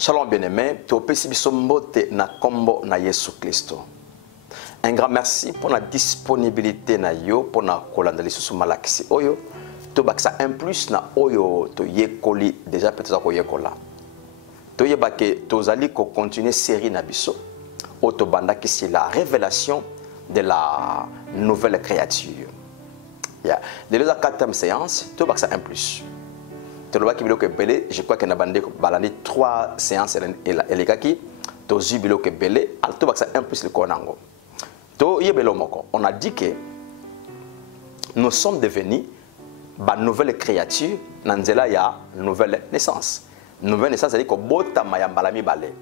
Shalom bien-aimé, tu opesi bisombote na kombo na Yesu Christo. Un grand merci pour la disponibilité na yo pour na kolanda lisusu malakisi oyo. To baksa un plus na oyo to yekoli déjà peut-être ko yekola. To yebake to zali ko continuer série na biso. Oto banda ki c'est la révélation de la nouvelle créature. Yeah. Dès la quatrième séance, to baksa un plus. Je crois qu'on a bandé 3 séances et les gars qui ont jubilo que belé, alto baksa un plus le konango. To yebelo moko. On a dit que nous sommes devenus une nouvelle créature, nanzela ya nouvelle naissance. Nouvelle naissance, c'est-à-dire que botama ya mbalami balé.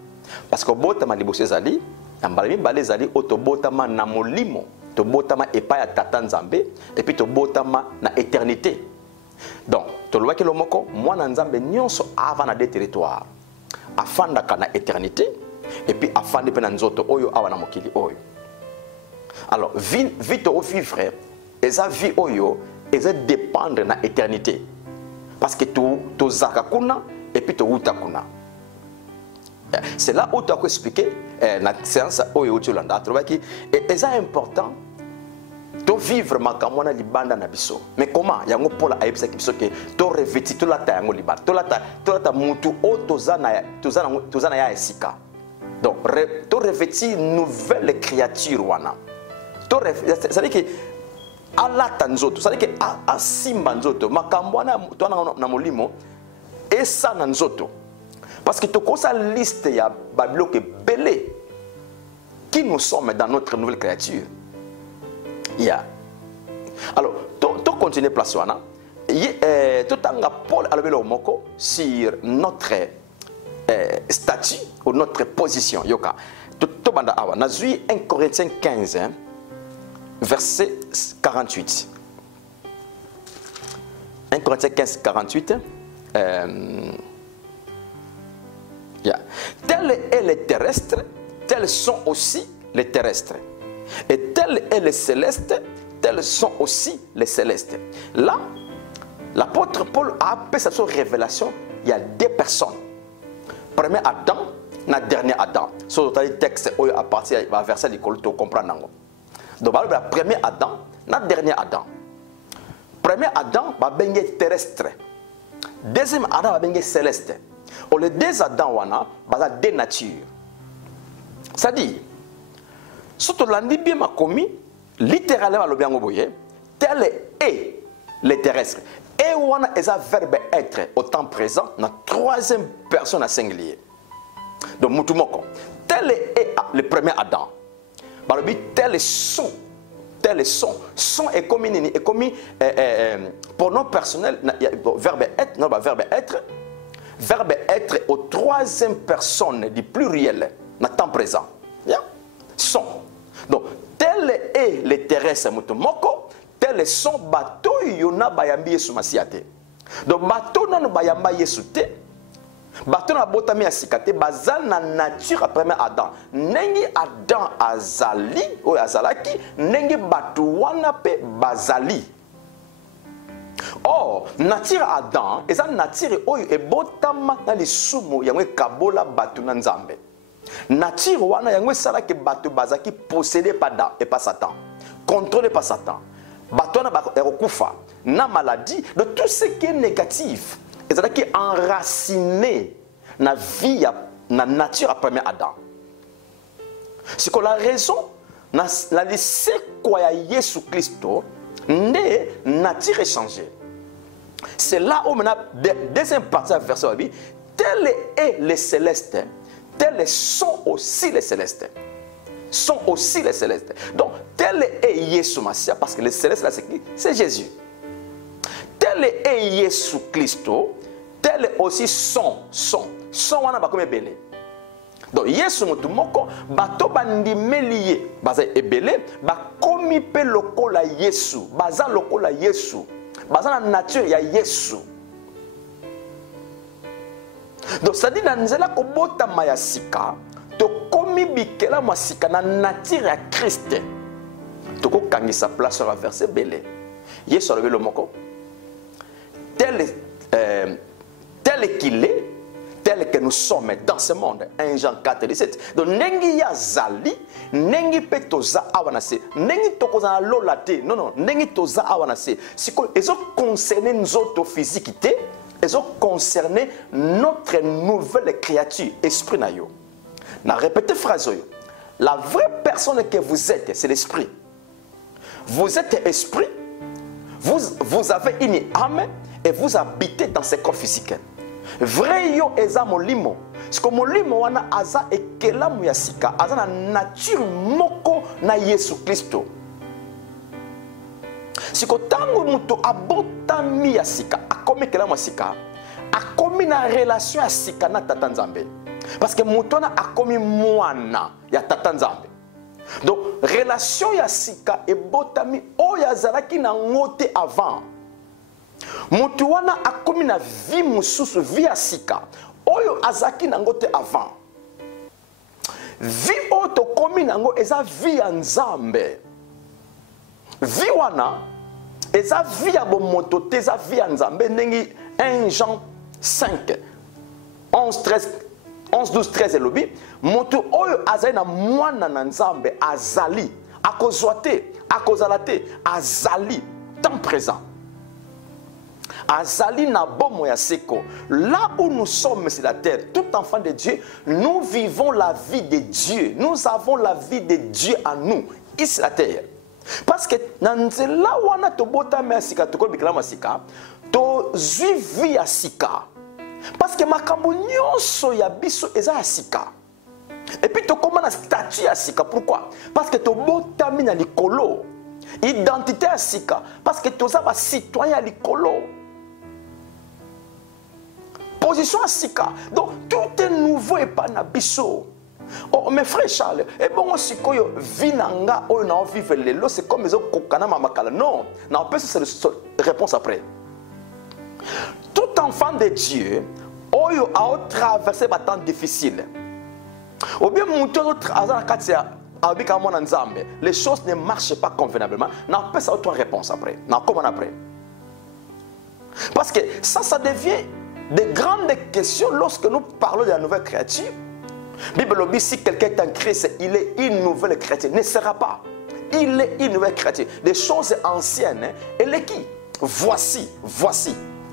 Parce que botama libosé zali, ya mbalami balé zali oto botama na molimo, to botama epa ya tata nzambe et puis to botama na éternité. Donc, to loba ki lomoko, moi na nzambe nyonso avant na des territoires. Afanda kana éternité et puis afanda pe na nzoto oyo awa na mokili oyo. Alors, vie to vivre, eza vie oyo, eza dépendre na éternité. Parce que to zaka kuna et puis to uta kuna. C'est là où tu as expliqué na séance oyo tu landa. Tu vois ki eza important to vivre makamwana libanda na biso. Mais comment yango pola ayebisa biso ke to revêti to lata yango libanda. To lata mutu o tozana ya esika. Donc to revêti nouvelle créature wana. To ça veut dire que alata nzoto, ça veut dire que asimba nzoto makamwana to na molimo esa na nzoto. Parce que to kosa liste ya babilo ke belé qui nous sommes dans notre nouvelle créature. Yeah. Alors, tu continues place wana. Tu tanga Paul alobelo moko sur notre statut ou notre position. Yoka. Tu banda awa. Nazui 1 Corinthiens 15 hein, verset 48. 1 Corinthiens 15 48. Yeah. Tels est les terrestres, tels sont aussi les terrestres. Et tels est les célestes, tels sont aussi les célestes. Là, l'apôtre Paul a appelé cette révélation, il y a 2 personnes. Premier Adam, na dernier Adam. Sur le texte, à partir du verset du col, tu comprends. Donc, le premier Adam, na dernier Adam. Premier Adam, va baigner terrestre. Deuxième Adam, va baigner céleste. Les 2 Adam, wana, va 2 natures. C'est-à-dire, surtout l'andi bien ma commis, littéralement le bien boye, tel est les terrestres. Et on a un verbe être au temps présent, la 3e personne à singulier. Donc mutumoko, tel est le premier Adam. Balobi tel sont, son est comme pronom personnel, verbe être, non verbe être au 3e personne du pluriel, dans le temps présent. Yeah? Son. Donc, tel est les terrestres mutumoko, tel sont bateau yona bayambi yesu masiate. Donc bateau non bayamba yesu te. Bateau na botami asikate bazal na nature à premier Adam. Nengi Adam azali ou azalaki, nengi bateau wana pe bazali. Or, nature Adam, eza nature oyo e botama na lisumu yangwe kabola bateau na nzambe. Nature wana yango sala ke bato bazaki possédé par Adam et pas Satan, contrôlé par Satan. Bato na bakufa na maladie, de tout ce qui est négatif, et ça qui est enraciné na vie na nature à premier Adam. C'est que la raison la laissé quoi ya Jésus Christo né nature changée. C'est là où maintenant deuxième partie de verset dit tel est les célestes. Tels sont aussi les célestes. Sont aussi les célestes. Donc, tel est Jésus Massia, parce que les célestes, là, c'est qui? C'est Jésus. Tel est Jésus Christo, tel aussi sont. Sont, on a comme belé. Donc, Jésus Moutoumoko, bato bandimelié, baza ebelé, ba komi pe lokola Jésus, baza lokola Jésus, baza la nature ya Jésus. Donc, ça dit, dans la kobota mayasika, to komi bikela masika na nature ya Christ. To ko kangi sa place sur la verset belé. Yesu le tel qu'il est, tel que nous sommes dans ce monde. 1 Jean 4, 17. Donc, nengi ya zali, nengi pe toza awanase, nengi tokoza na lolate, non, non, nengi toza awanase. Si ils ont concerné nous autres physiques, ils ont concerné notre nouvelle créature, esprit na yo. Na répété phrase yo. La vraie personne que vous êtes, c'est l'esprit. Vous êtes esprit, vous avez une âme et vous habitez dans ce corps physique. Vrai yo eza molimo. Parce que molimo wana aza ekelamu ya sika, aza na nature moko na Yesu Kristo. Siko tango muto abotami ya sika, akomi ekelamu ya sika, akomi na relation ya sika na tata Nzambe. Parce que muto na akomi mwana ya tata Nzambe. Donc relation ya sika e botami oyo azalaki na ngote avant. Mutu wana akomi na vie mususu vie ya sika oyo azaki na ngote avant. Vie oyo tokomi nango eza vie ya Nzambe. Vie wana eza vie ya bomoto te, eza vie ya Nzambe ndenge 1 Jean 5 11 12 13 elobi moto oyo azali na mwana na Nzambe azali akozwa te akozala te azali temps présent azali na bomo ya seko. Là où nous sommes sur la terre, tout enfant de Dieu, nous vivons la vie de Dieu. Nous avons la vie de Dieu en nous, ici sur la terre. Parce que là où on a tobota mesika toko bikala masika, to vie ya sika. Parce que makambo nyonso ya biso eza ya sika. Et puis to comment na statut ya sika. Pourquoi? Parce que to bota mina likolo. Identité ya sika. Parce que to za ba citoyen ya likolo. Position à sika. Donc tout est nouveau et pas na biso. Oh mes frères Charles, et bon aussi koyo vinanga o na vivre lelo c'est comme les autres kokana mamakala. Non, non, peut c'est la réponse après. Tout enfant de Dieu oyo a traversé des temps difficiles. Ou bien monter notre azana katia abika mona nzambe, les choses ne marchent pas convenablement. Non, peut ça autre réponse après. Non, comment après? Parce que ça devient de grandes questions lorsque nous parlons de la nouvelle créature. Bible dit si quelqu'un est en Christ, il est une nouvelle créature. Ne sera pas. Il est une nouvelle créature. Des choses anciennes, elle est qui? Voici.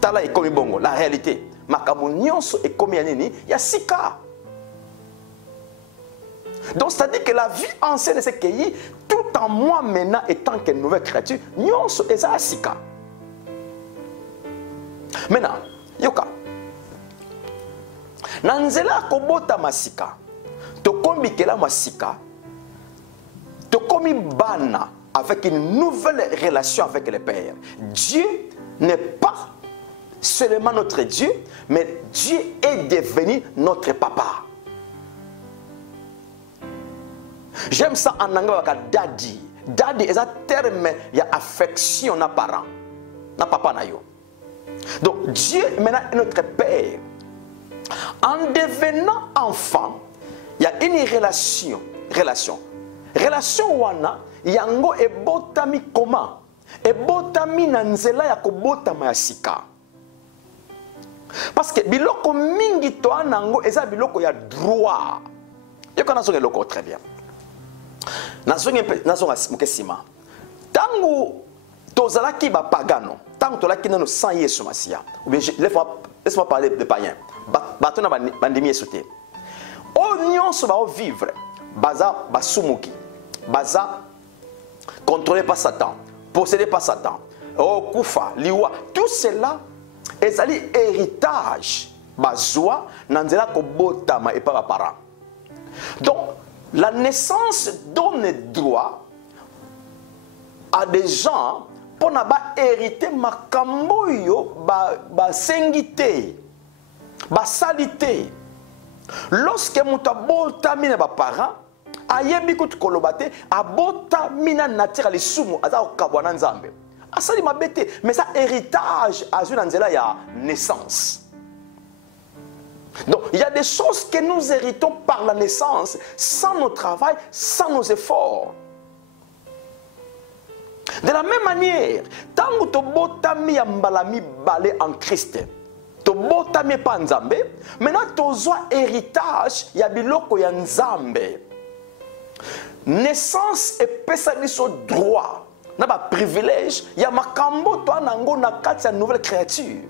Tala est comme bongo, la réalité. Makabu nyonso est comme yanini, il y a 6 cas. Donc c'est-à-dire que la vie ancienne c'est que tout en moi maintenant étant qu'une nouvelle créature, nyonso est à 6 cas. Maintenant, yoka. Nanzela kobota masika. Tokomi kela masika. Tokomi bana avec une nouvelle relation avec le Père. Dieu n'est pas seulement notre Dieu, mais Dieu est devenu notre papa. J'aime ça en anglais avec daddy. Daddy est un terme, il y a affection na parent, na papa na yo. Donc Dieu maintenant est notre Père. En devenant enfant, il y a une relation. Relation wana yango ebotami comment? Ebotami na nzela ya kobotama ya sika. Parce que biloko mingi to anango eza biloko ya droit. Yoko na zonge loko très bien. Na zonge mukesima. Tangu tozalaki ba pagano, tangu tolaki nano sans Yesu Masia. Ou bien laisse-moi parler de païens. Batona bandimi esute. O nyonso ba vivre, baza basumuki, baza contrôlé par Satan, possédé par Satan. Oh kufa, liwa, tout cela ezali héritage bazwa nanzela kobotama et pas ba parents. Donc la naissance donne droit à des gens pour na ba hériter makambo yo ba sengité. Basalité. Lorsque muta bota mina ba parents, ayebi kutu kolobate, abota mina nature les sumu aza okabwana nzambe. Asali mabete, mais ça héritage azu nanzela ya naissance. Donc il y a des choses que nous héritons par la naissance, sans nos travail, sans nos efforts. De la même manière, tant que tu bota mi ambalami balé en Christ. tobotami pa nzambe maintenant tozwa héritage ya biloko ya nzambe. Naissance epesa biso droit na ba privilège ya makambo to nango na kati ya nouvelle créature.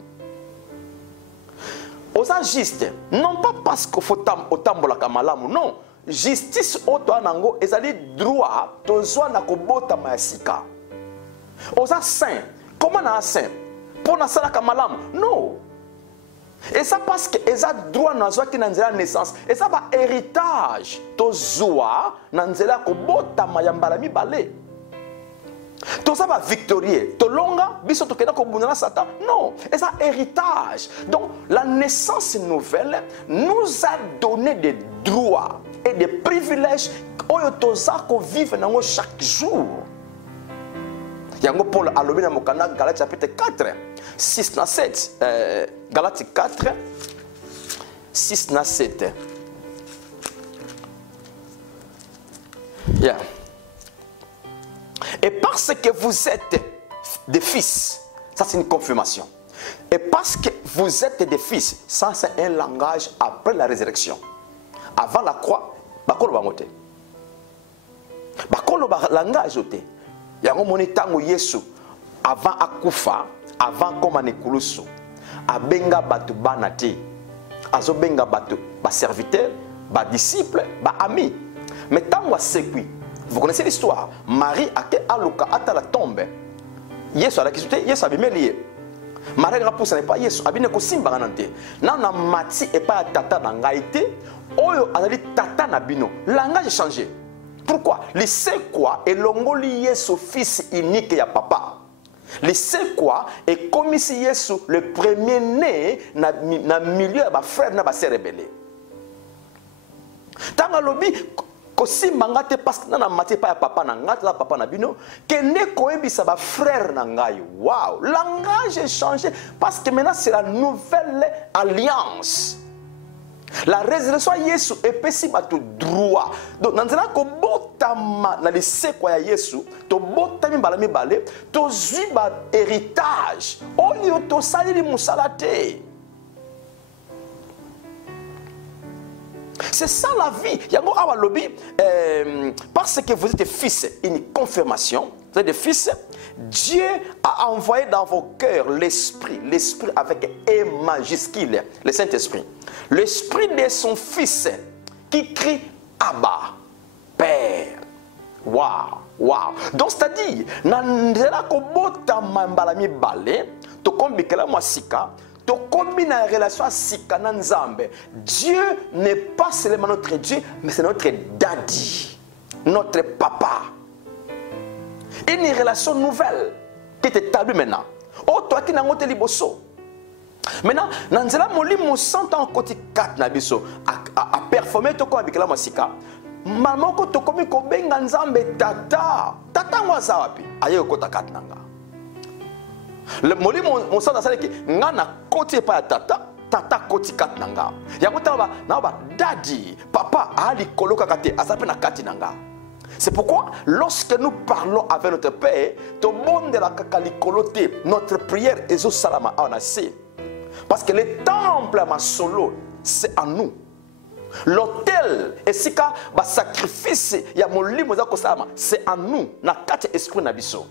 Oza juste non pas parce que faut otambola kamalamu, non, justice oto nango ezali droit tozwa na kobota masika. Oza saint, comment na saint pour na sala kamalamu, non. Et ça parce que eza droit nazwa ki na nzela naissance, et ça ba héritage tozwa na nzela kobota mayambala mibale. Toza ba victorieux, tolonga biso tokenda kobundana Satan, non, et ça héritage. Donc la naissance nouvelle nous a donné des droits et des privilèges oyo toza ko vivre nango chaque jour. Yango Paul alobi na mokanda Galates chapitre 4 6 na 7, Galates 4 6 na 7. Yeah. Et parce que vous êtes des fils, ça c'est une confirmation. Et parce que vous êtes des fils, ça c'est un langage après la résurrection. Avant la croix, bakolo bangote. Bakolo ba langage ote. Yango moni tango Yesu avant akufa, avant comme anekulusu, abenga batu banati, azo benga batu ba serviteur, ba disciple, ba ami. Mais tango asekui. Vous connaissez l'histoire. Marie a été aluka ata la tombe. Yesu a quitté, Yesu a bimelié. Marie a poussé pas Yesu, a bien ko simba ganante. Nana mati et pas tata na ngaité, oyo azali tata na bino. Langage changé. Pourquoi? Le c'est quoi et longoli Yesu fils unique ya papa. Le c'est quoi et comme si Yesu le premier né na milieu ba frère na ba sœur rebelle. Tanga lobi kosi mangate parce que na mati pa ya papa na ngate la papa na bino que ne koebisa ba frère na ngai. Wow, langage est changé parce que maintenant c'est la nouvelle alliance. La résurrection Yesu epesi batu droit. Donc nanzela ko botama na lise kwa ya Yesu, to botami bala mibale, to zwi ba héritage. Oyo to salili musalate. C'est ça la vie. Yango awa lobi parce que vous êtes fils, une confirmation. Vous êtes des fils. Dieu a envoyé dans vos cœurs l'esprit, l'esprit avec E majuscule, le Saint-Esprit. L'esprit de son fils qui crie Abba, Père. Waouh, waouh. Donc c'est-à-dire, nanzela ko bota mambalami balé, to kombikela mwasika. Combine la relation sika na nzambe. Dieu n'est pas seulement notre Dieu, mais c'est notre daddy, notre papa. Une relation nouvelle qui est établie maintenant. Oh, toi qui n'as pas liboso. Maintenant, nanzela moli mo santa en côté 4 na biso a performer to ko abikela masika. Maman ko to komi ko benga nzambe tata. Tata ngwaza wapi? Aye ko ta 4 nanga. Le moli mon santa sale ki ngana koti pa tata, tata koti 4 nanga. Yango taba na ba daddy, papa ali koloka kate asape na 4 nanga. C'est pourquoi, lorsque nous parlons avec notre Père, tout le monde de la kakalikoloté, notre prière est au salama en assez. Parce que le temple à ma solo, c'est en nous. L'autel, et si ka ba sacrifice, il y a mon livre c'est en nous, na quatre esprits nabiso.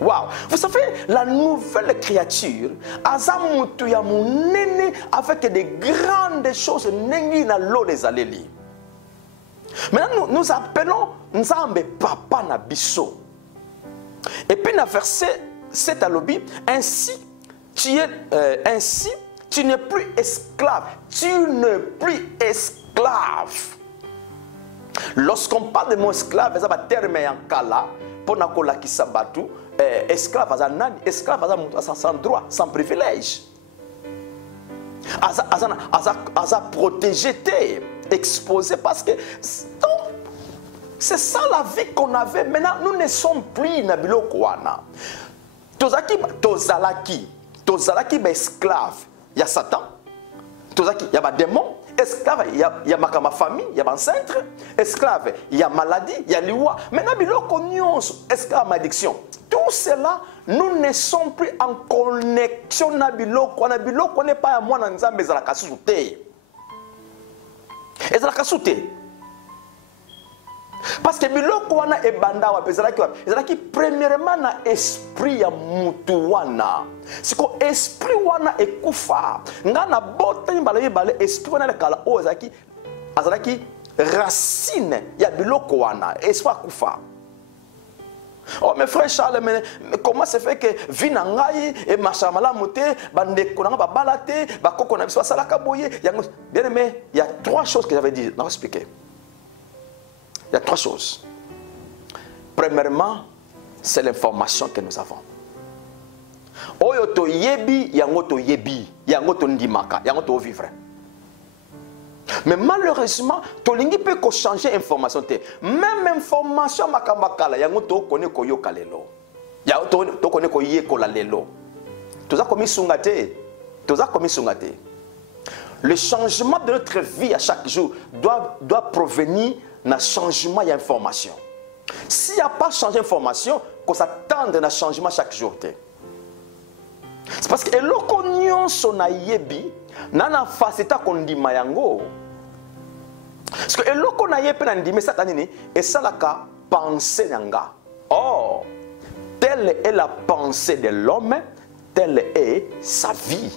Wow, vous savez, la nouvelle créature, azamutu ya mon néné avec des grandes choses, nengi na l'eau des aléli. Maintenant, nous appelons Nzambe Papa Nabiso. Et puis, dans le verset 7 à l'obi, ainsi, tu n'es plus esclave. Tu n'es plus esclave. Lorsqu'on parle de mot esclave, ça va terme en kala, pour nakola ki sabatu, esclave, esclave, sans droit, sans privilège. Asa protégé, exposé, parce que c'est ça la vie qu'on avait. Maintenant, nous ne sommes plus nabilo kwana. Tozalaki esclave. Il y a Satan. Tozaki, il y a des démons. esclave, il y a ma famille, il y a ma centre. Esclave, il y a maladie, il y a loi. Maintenant, biloko nyonso, esclave, addiction. Tout cela, nous ne sommes plus en connexion na biloko. Na biloko n'est pas à moi dans nzambe ezalaka soute. Ezalaka soute. Parce que biloko wana ebanda wa ezalaki premièrement na esprit ya mutu wana. Siko esprit wana ekufa. Nga na bota mbala bale esprit wana kala o azalaki racine ya biloko wana, esprit akufa. Oh mes frères Charles, mais comment se fait que vina ngai et machamala monte bande konanga ba balate ba koko na biso salaka boye. Bien aimé, il y a trois choses que j'avais dit, on va expliquer. Il y a trois choses. Premièrement, c'est l'information que nous avons. Oyo to yebi, yango to yebi, yango to ndimaka, yango to vivre. Mais malheureusement, to lingi peut changer information te. Même information makambakala, yango to kone ko yoka lelo. Yango to kone ko yeko la lelo. Toza komi sungate, toza komi sungate. Le changement de notre vie à chaque jour doit provenir d'un changement d'information. S'il n'y a pas changé d'information, qu'on s'attend à un changement chaque jour. C'est parce que l'oko nyonso na yebi, nana faceta qu'on dit mayango. Parce que l'oko na yebi na ndime satanini, et ça la ka pensée nanga. Or, telle est la pensée de l'homme, telle est sa vie.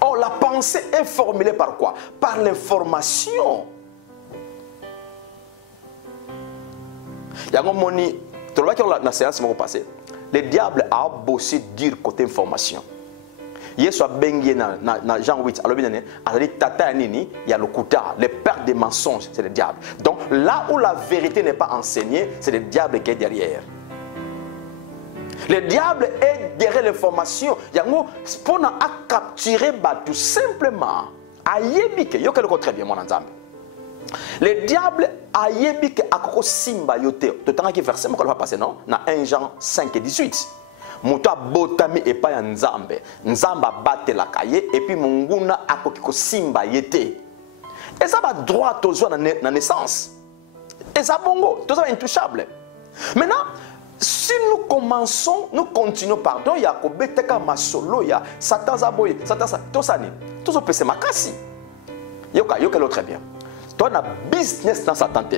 Or, la pensée est formulée par quoi? Par l'information. Il y a un moment, dans la séance passée, le diable a bossé dire côté information. Hier soit bengi dans Jean 8, alors bien tata nini, il y a le kuta, le père des mensonges, c'est le diable. Donc là où la vérité n'est pas enseignée, c'est le diable qui est derrière. Le diable est derrière l'information. Il y a pour capturer tout simplement. Ayebike, yo que le très bien mon ensemble. Le diable a yebike akoko simba yote. Tout temps qui verset moi va passer non dans 1 Jean 5 et 18. Muto botami et pas nzambe. Nzamba bate la kaye et puis munguna akoko simba yete. Et ça va droit aux joies dans naissance. Et ça bongo, tout ça intouchable. Maintenant, si nous commençons, nous continuons, pardon, il y a Kobeteka Masolo, il y a Satan Zaboye, Satan Tosani, tout ça peut se makasi. Yoka l'autre très bien. Toi, on a business dans sa tante.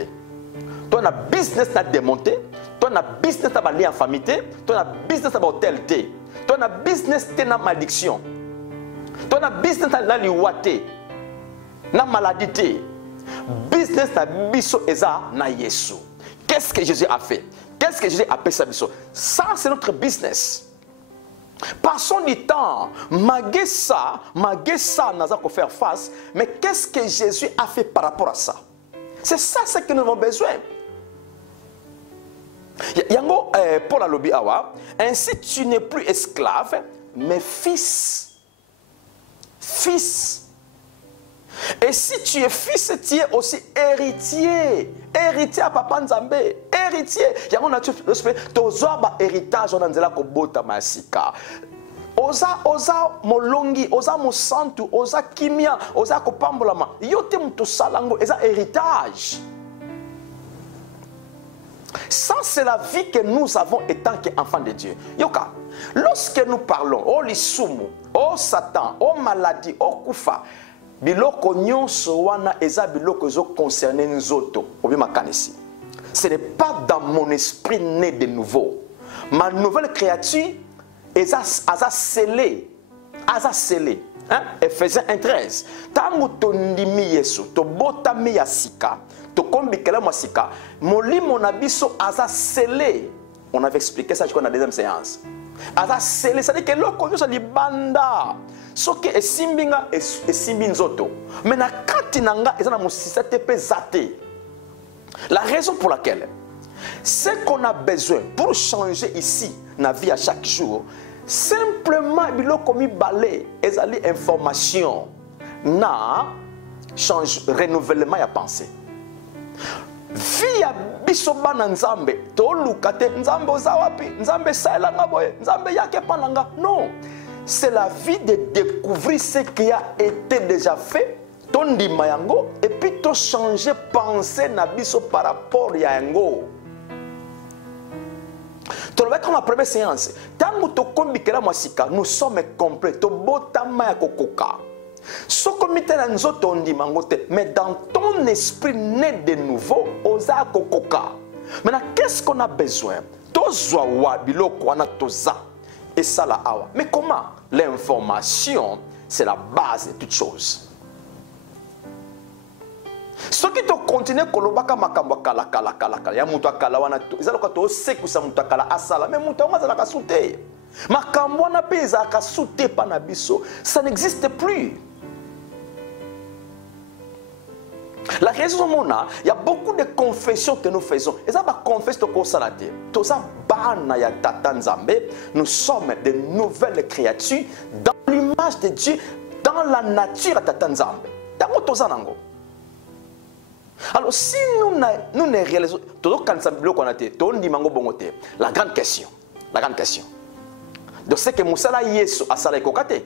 Toi, on a business dans démonter. Toi, on a business dans lien en famille. Toi, on a business dans hôtel. Toi, on a business dans malédiction. Toi, on a business dans liwate. Dans maladie. Business dans biso eza na Yesu. Qu'est-ce que Jésus a fait? Qu'est-ce que Jésus a fait ça? Ça, c'est notre business. Passons du temps, malgré ça, nous avons faire face. Mais qu'est-ce que Jésus a fait par rapport à ça? C'est ça ce que nous avons besoin. Yango, Paul Alobi Awa, ainsi tu n'es plus esclave, mais fils. Fils. Et si tu es fils, tu es aussi héritier. Héritier à Papa Nzambe. Héritier. Il y a un héritage on a kobota masika. Oza molongi, oza mosantu, oza kimia, oza kopambolama. Yote muto salango, eza héritage. Ça, c'est la vie que nous avons étant qu'enfants de Dieu. Yoka, lorsque nous parlons, oh l'isumu, oh Satan, oh maladie, oh kufa, biloko nyonso wana eza biloko zo concerné nzoto obi makanisi. Ce n'est pas dans mon esprit né de nouveau. Ma nouvelle créature eza scellée. Eza scellée. Hein? Ephésiens 1:13. Tango tondimi Yesu, to botami ya sika, to kombikela masika, molimo na biso eza scellé. On avait expliqué ça je crois dans la deuxième séance. Eza scellé, ça dit que loko nyonso libanda. Soki esimbinga esimbi nzoto. Mais na kati nanga ezana musisa tepe zate. La raison pour laquelle c'est qu'on a besoin pour changer ici na vie à chaque jour, simplement biloko mi balé ezali information na change renouvellement ya pensée. Via biso bana nzambe to lukate nzambe oza wapi nzambe saela nga boye nzambe yake pananga non. c'est la vie de découvrir ce qui a été déjà fait, ton dimayango, et puis to changer penser na biso par rapport à yango. Tu le comme la première séance. Tant que tu combikela masika, nous sommes complets. Tu botama ya kokoka. Ce comité na nzoto ondimangote, mais dans ton esprit né de nouveau, oza kokoka. Maintenant, qu'est-ce qu'on a besoin? Tozwa wa biloko wana toza. Et ça la awa. Mais comment? L'information, c'est la base de toute chose. Ce qui te continue kolobaka makambo kala ya mutu akala wana ezalo ka to sekusa mutu akala asala mais mutu wana zala ka sute makambo wana pe za ka sute pa na biso ça n'existe plus. La raison mona, il y a beaucoup de confessions que nous faisons. Et ça va confesser to salate. To ça bana ya tata nzambe, nous sommes de nouvelles créatures dans l'image de Dieu, dans la nature de tata nzambe. Tango to za nango. Alors si nous ne réalisons la grande question, donc c'est que Moussala Yesu a salé kokate.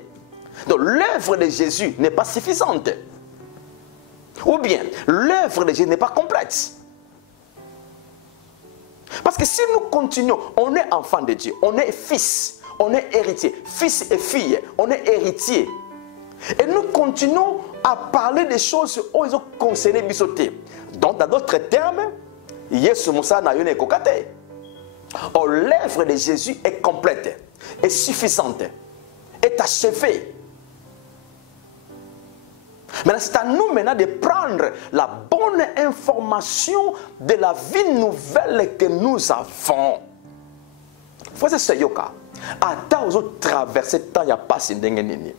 Donc l'œuvre de Jésus n'est pas suffisante. Ou bien l'œuvre de Jésus n'est pas complète. Parce que si nous continuons, on est enfant de Dieu, on est fils, on est héritier, fils et fille, on est héritier. Et nous continuons à parler des choses où ils ont concerné bisoté. Donc, dans d'autres termes, Yesu Moussa n'a eu kokate. Or, l'œuvre de Jésus est complète, est suffisante, est achevée. Maintenant, c'est à nous maintenant de prendre la bonne information de la vie nouvelle que nous avons. Voici ce yoka. Attends aux autres traverser tant il n'y a pas si n'engenini.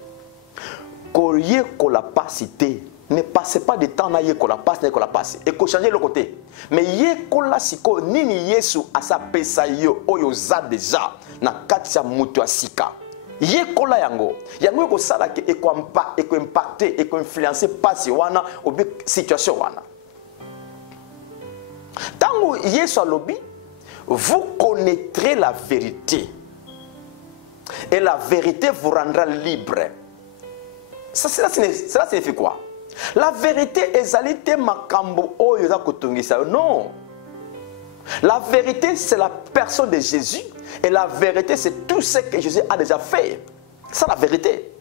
Koye kola pasité. Ne passez pas de temps na ye kola passe ne kola passe. Et ko changer le côté. Mais ye kola siko nini Yesu asa pesa yo oyo za déjà na kati ya mutu asika. Ye kola yango. Yango ko sala ke eko impacter eko influencer passe wana ou bien situation wana. Tango Yesu alobi, vous connaîtrez la vérité. Et la vérité vous rendra libre. Cela signifie quoi? La vérité est makambo oyo za kotungisa. Non. La vérité, c'est la personne de Jésus. Et la vérité, c'est tout ce que Jésus a déjà fait. C'est la vérité.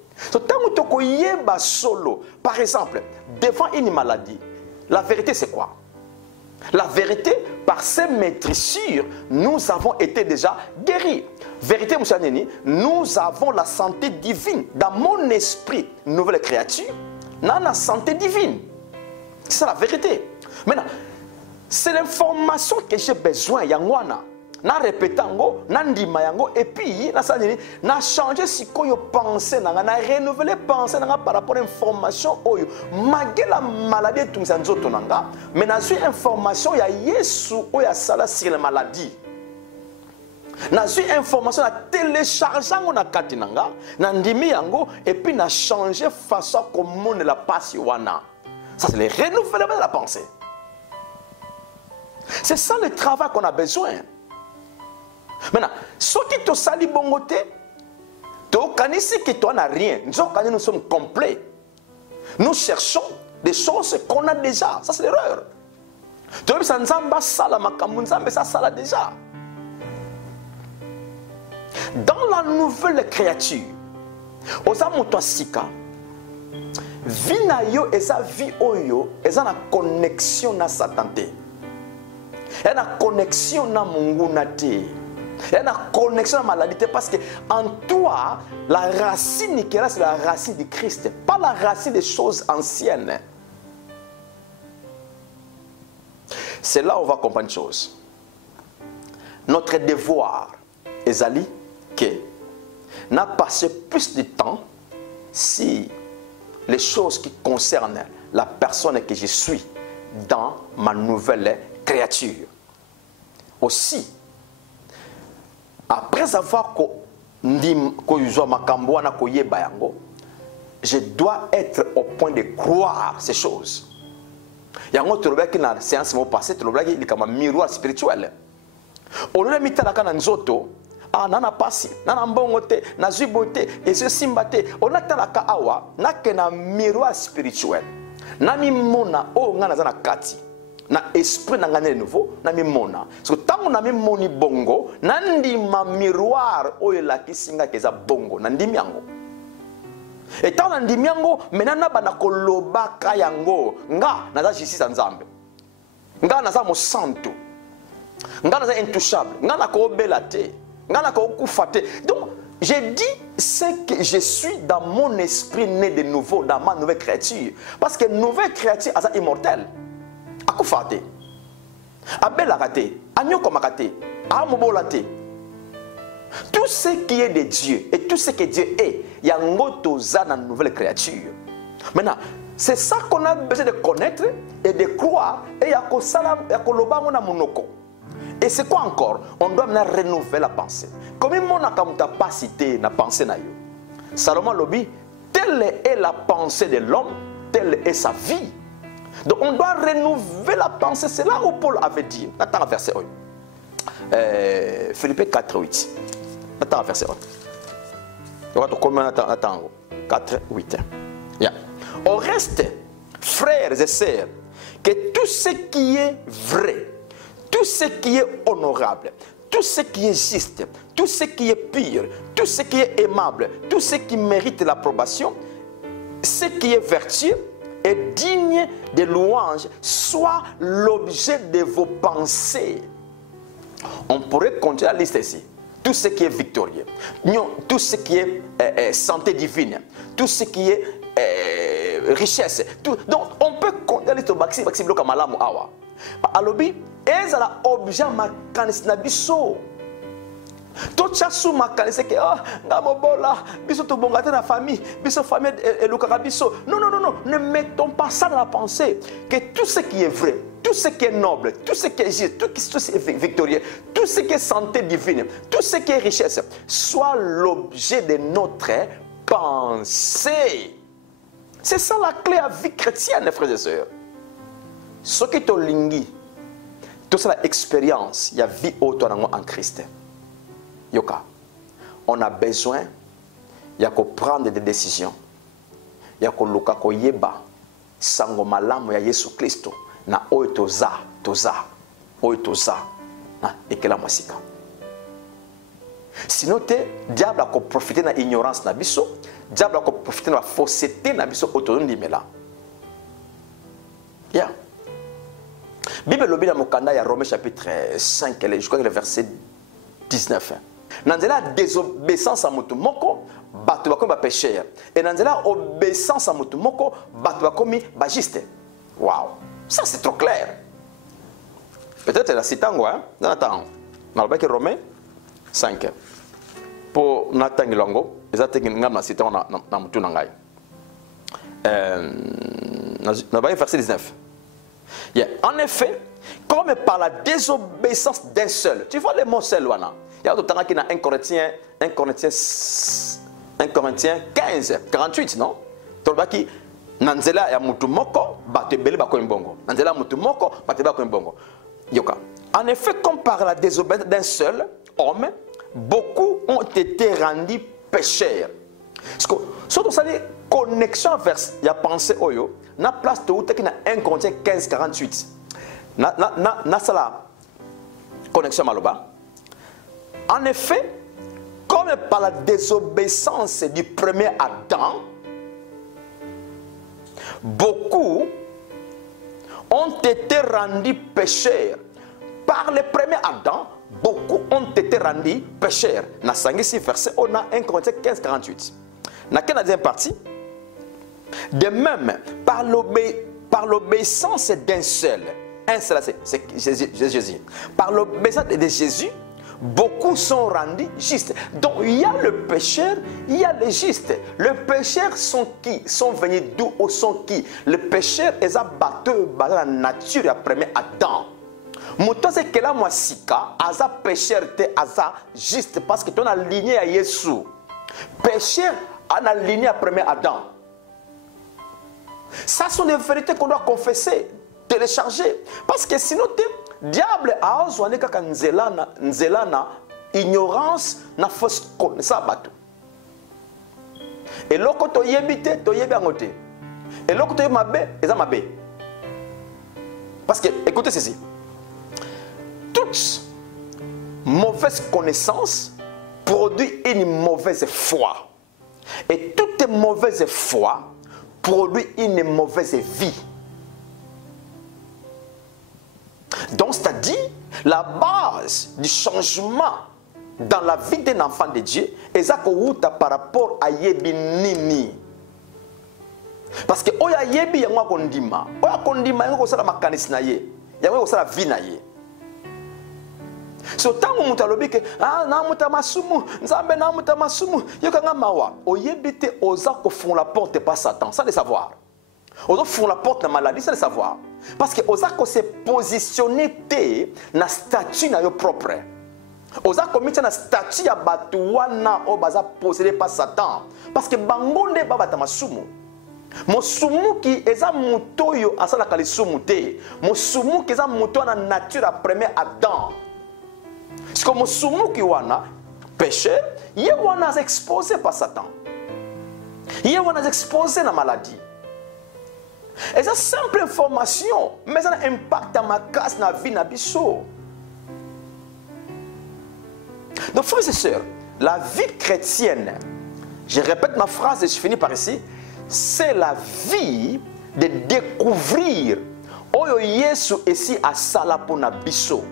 Par exemple, devant une maladie, la vérité, c'est quoi? La vérité, par ses maîtrissures, nous avons été déjà guéris. Vérité, monsieur Neni, nous avons la santé divine. Dans mon esprit, nouvelle créature, nous avons la santé divine. C'est la vérité. Maintenant, c'est l'information que j'ai besoin. Yangwana. Na répétango, na ndima yango, et puis, na changer si yo pensée, na renouveler pensée par rapport à l'information, malgré la maladie, tout ça, mais na une information, il y a Yesu, il y a ça sur la maladie. Na une information, na téléchargeant na katinanga, na ndimi yango, et puis na changer façon comme on la passe wana. Ça, c'est le renouvellement de la pensée. C'est ça le travail qu'on a besoin. Maintenant, ce qui te sali bongote, tu connais que toi n'a rien. Nous sommes complets. Nous cherchons des choses qu'on a déjà. Ça, c'est l'erreur. Tu vois, ça nzamba sala makambu nzambe ça sala déjà. Dans la nouvelle créature, oza moto sika, vie na yo eza vie oyo, eza na connexion na Satan te. Il y a une connexion na mungu na te. Il y a une connexion à la maladie parce que en toi, la racine qui est là, c'est la racine du Christ, pas la racine des choses anciennes. C'est là où on va comprendre une chose. Notre devoir, Ezali, que n'a passé plus de temps si les choses qui concernent la personne que je suis dans ma nouvelle créature. Aussi, après avoir je dois être au point de croire ces choses. Il y a un autre qui dans la séance passée, il y a un miroir spirituel. Au lieu de mettre la nzoto, Ah, nana pasi, nana mbongote, na zubote, et ce simbate. On a talaka awa, na kena miroir spirituel. Na mi mona, oh, ngana zana kati. Na esprit na ngane nouveau, na mi mona. Parce que tant na mi moni bongo, nandi ma miroir, oh, la kisinga keza bongo, nandi miango. Et tant nandi miango, menana banakoloba kayango, nga, naza justice nzambe. Nga naza mo santo. Nga naza intouchable. Nga na ko bela te. Nga na ko kufa te. Donc, j'ai dit ce que je suis dans mon esprit né de nouveau, dans ma nouvelle créature. Parce que nouvelle créature, elle est immortelle. Akufa te. Abela te. Anyoko makate. Amobola te. Tout ce qui est de Dieu et tout ce que Dieu est, il y a un autre dans la nouvelle créature. Maintenant, c'est ça qu'on a besoin de connaître et de croire. Et il y a monoko. Et c'est quoi encore? On doit maintenant renouveler la pensée. Comme on a comme capacité na pensée na yo. Salomon lobi, telle est la pensée de l'homme, telle est sa vie. Donc on doit renouveler la pensée. C'est là où Paul avait dit. Attends, verset 1. Philippiens 4, 8. Attends, verset 1. Attends, 4, 8. Yeah. Au reste, frères et sœurs, que tout ce qui est vrai, tout ce qui est honorable, tout ce qui est juste, tout ce qui est pur, tout ce qui est aimable, tout ce qui mérite l'approbation, ce qui est vertueux et digne de louange, soit l'objet de vos pensées. On pourrait continuer la liste ici. Tout ce qui est victorieux, tout ce qui est santé divine, tout ce qui est richesse. Tout. Donc, on peut continuer la liste au baxi bloc à malamu awa. Alobi, ezala objet makanis na biso. Tout chassou makanis que oh, ngamobola, biso to bongate na famille, biso famille et lukaka biso. Non, non, non, non, ne mettons pas ça dans la pensée. Que tout ce qui est vrai, tout ce qui est noble, tout ce qui est juste, tout ce qui est victorieux, tout ce qui est santé divine, tout ce qui est richesse, soit l'objet de notre pensée. C'est ça la clé à vie chrétienne, frères et sœurs. Ce qui est lingui, tout ça l'expérience, il y a vie autonome en Christ. Yoka, on a besoin, il y a qu'à prendre des décisions, il y a qu'à yeba, sango malamu ya Yesu Christo. Na oyo toza na ekela masika. Sinon te diable a profiter na ignorance na biso, diable a profiter na fausseté na biso autonomie mela. Yeah. Bible lobi na mokanda ya Romains chapitre 5, je crois que le verset 19. Nanzela désobéissance à mutu moko, bato bakomi ba pécheur. Et nanzela obéissance à mutu moko, bato bakomi ba juste. Wow. Ça c'est trop clair. Peut-être la citango, hein? Nathan. Malgré que Romains 5. Pour Nathan Longo, ils ont été ngam citant na mutu nangai. Verset 19. Yeah. En effet, comme par la désobéissance d'un seul. Tu vois le mot seul wana. Il y a d'autres temps qui na 1 Corinthiens 15 48, non? Tolbaki Nanzela ya mutu moko batebele bako mbongo. Nanzela mutu moko batebele bako mbongo. Yoka. En effet, comme par la désobéissance d'un seul homme, beaucoup ont été rendus pécheurs. Parce que surtout ça dit connexion vers ya pensée oyo na place de où qui na 1 Corinthiens 15 48. Na sala connexion maloba. En effet, comme par la désobéissance du premier Adam, beaucoup ont été rendus pécheurs. Par le premier Adam, beaucoup ont été rendus pécheurs. Na sangisi verset on a 1 Corinthiens 15 48. Na quelle deuxième partie? De même, par l'obéissance d'un seul, un seul, c'est Jésus. Par l'obéissance de Jésus, beaucoup sont rendus justes. Donc il y a le pécheur, il y a les justes. Les pécheurs sont qui? Sont venus d'où ou sont qui? Le pécheur est abattu par la nature après Adam. Moto c'est que là moi sika, aza pécheur te aza juste parce que tu as aligné à Jésus. Pécheur en aligné après Adam. Ça sont des vérités qu'on doit confesser, télécharger. Parce que sinon, le diable a besoin de nzelana ignorance na fausse connaissance bato. Et loko to yebite to yebi angote. Et loko to mabe eza mabe. Parce que écoutez ceci. Toute mauvaise connaissance produit une mauvaise foi. Et toute mauvaise foi produit une mauvaise vie. Donc, c'est-à-dire, la base du changement dans la vie d'un enfant de Dieu est ça par rapport à Yebi Nini. Parce que Oya Yebi Yango Kondima, Oya Kondima Yango Kosala Makanis Naye, Yango Kosala Vie Naye. So tango mutalobi ke na mutamasumu nzambe na mutamasumu yokanga mawa oyebite oza ko fond la porte pas Satan sans le savoir. Oza fond la porte na maladie sans le savoir. Parce que oza ko se positionner te na statut na yo propre. Oza ko mettre na statut ya batu wana o baza possédé par Satan parce que bangonde baba tamasumu. Mosumu ki eza mutoyo asala kalisumu te. Mosumu ki eza muto na nature a premier Adam. C'est comme mon soumu qui wana péché, il wana exposé par Satan. Il wana exposé la maladie. Et cette simple information, mais ça a un impact dans ma casse, dans la vie, dans la biso. Donc frères et sœurs, la vie chrétienne, je répète ma phrase et je finis par ici, c'est la vie de découvrir Oyo Yesu ici à Salapona biso.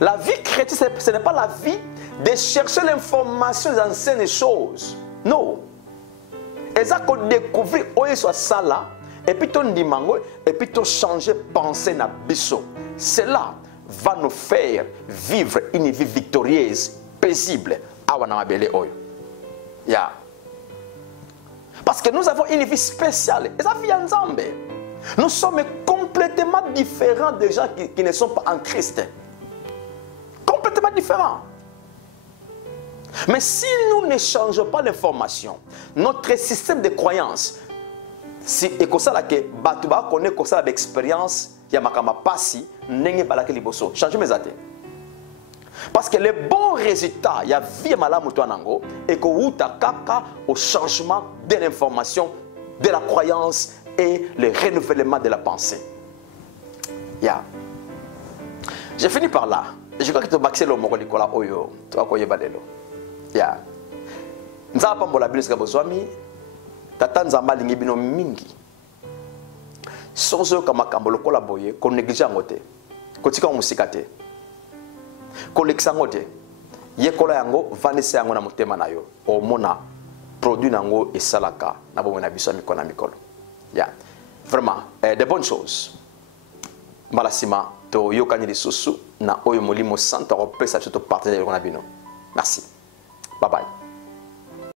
La vie chrétienne, ce n'est pas la vie de chercher l'information des anciennes choses. Non. Et ça qu'on découvre, on soit ça là, et puis on dit mango, et puis on changer penser na biso. Cela va nous faire vivre une vie victorieuse, paisible. Yeah. Parce que nous avons une vie spéciale. Et ça vient ensemble. Nous sommes complètement différents des gens qui ne sont pas en Christ. Complètement différent. Mais si nous ne changeons pas l'information, notre système de croyance, si et comme ça là que batuba connaît comme ça l'expérience, il y a makama passi, n'engé balake liboso, changer mes athées. Parce que les bons résultats, il y a vie malamu nango et que outa kaka au changement de l'information, de la croyance et le renouvellement de la pensée. Yeah. J'ai fini par là. Je crois que tu vas le mot Nicolas Oyo. Tu vas koyeba lelo. Ya. Nza pa mbola bilis ka bozwami. Tata nzamba lingi bino mingi. Sozo kama kambolo kola boye ko néglige ngote. Ko tika musika te. Ko lekisa ngote. Yekola yango vanessa yango na motema na yo. O mona produit nango esalaka na bomo na biso mikona mikolo. Ya. Vraiment de bonnes choses. Malasima to yokani lisusu na oyo molimo santo opesa to partenaire na bino. Merci. Bye bye.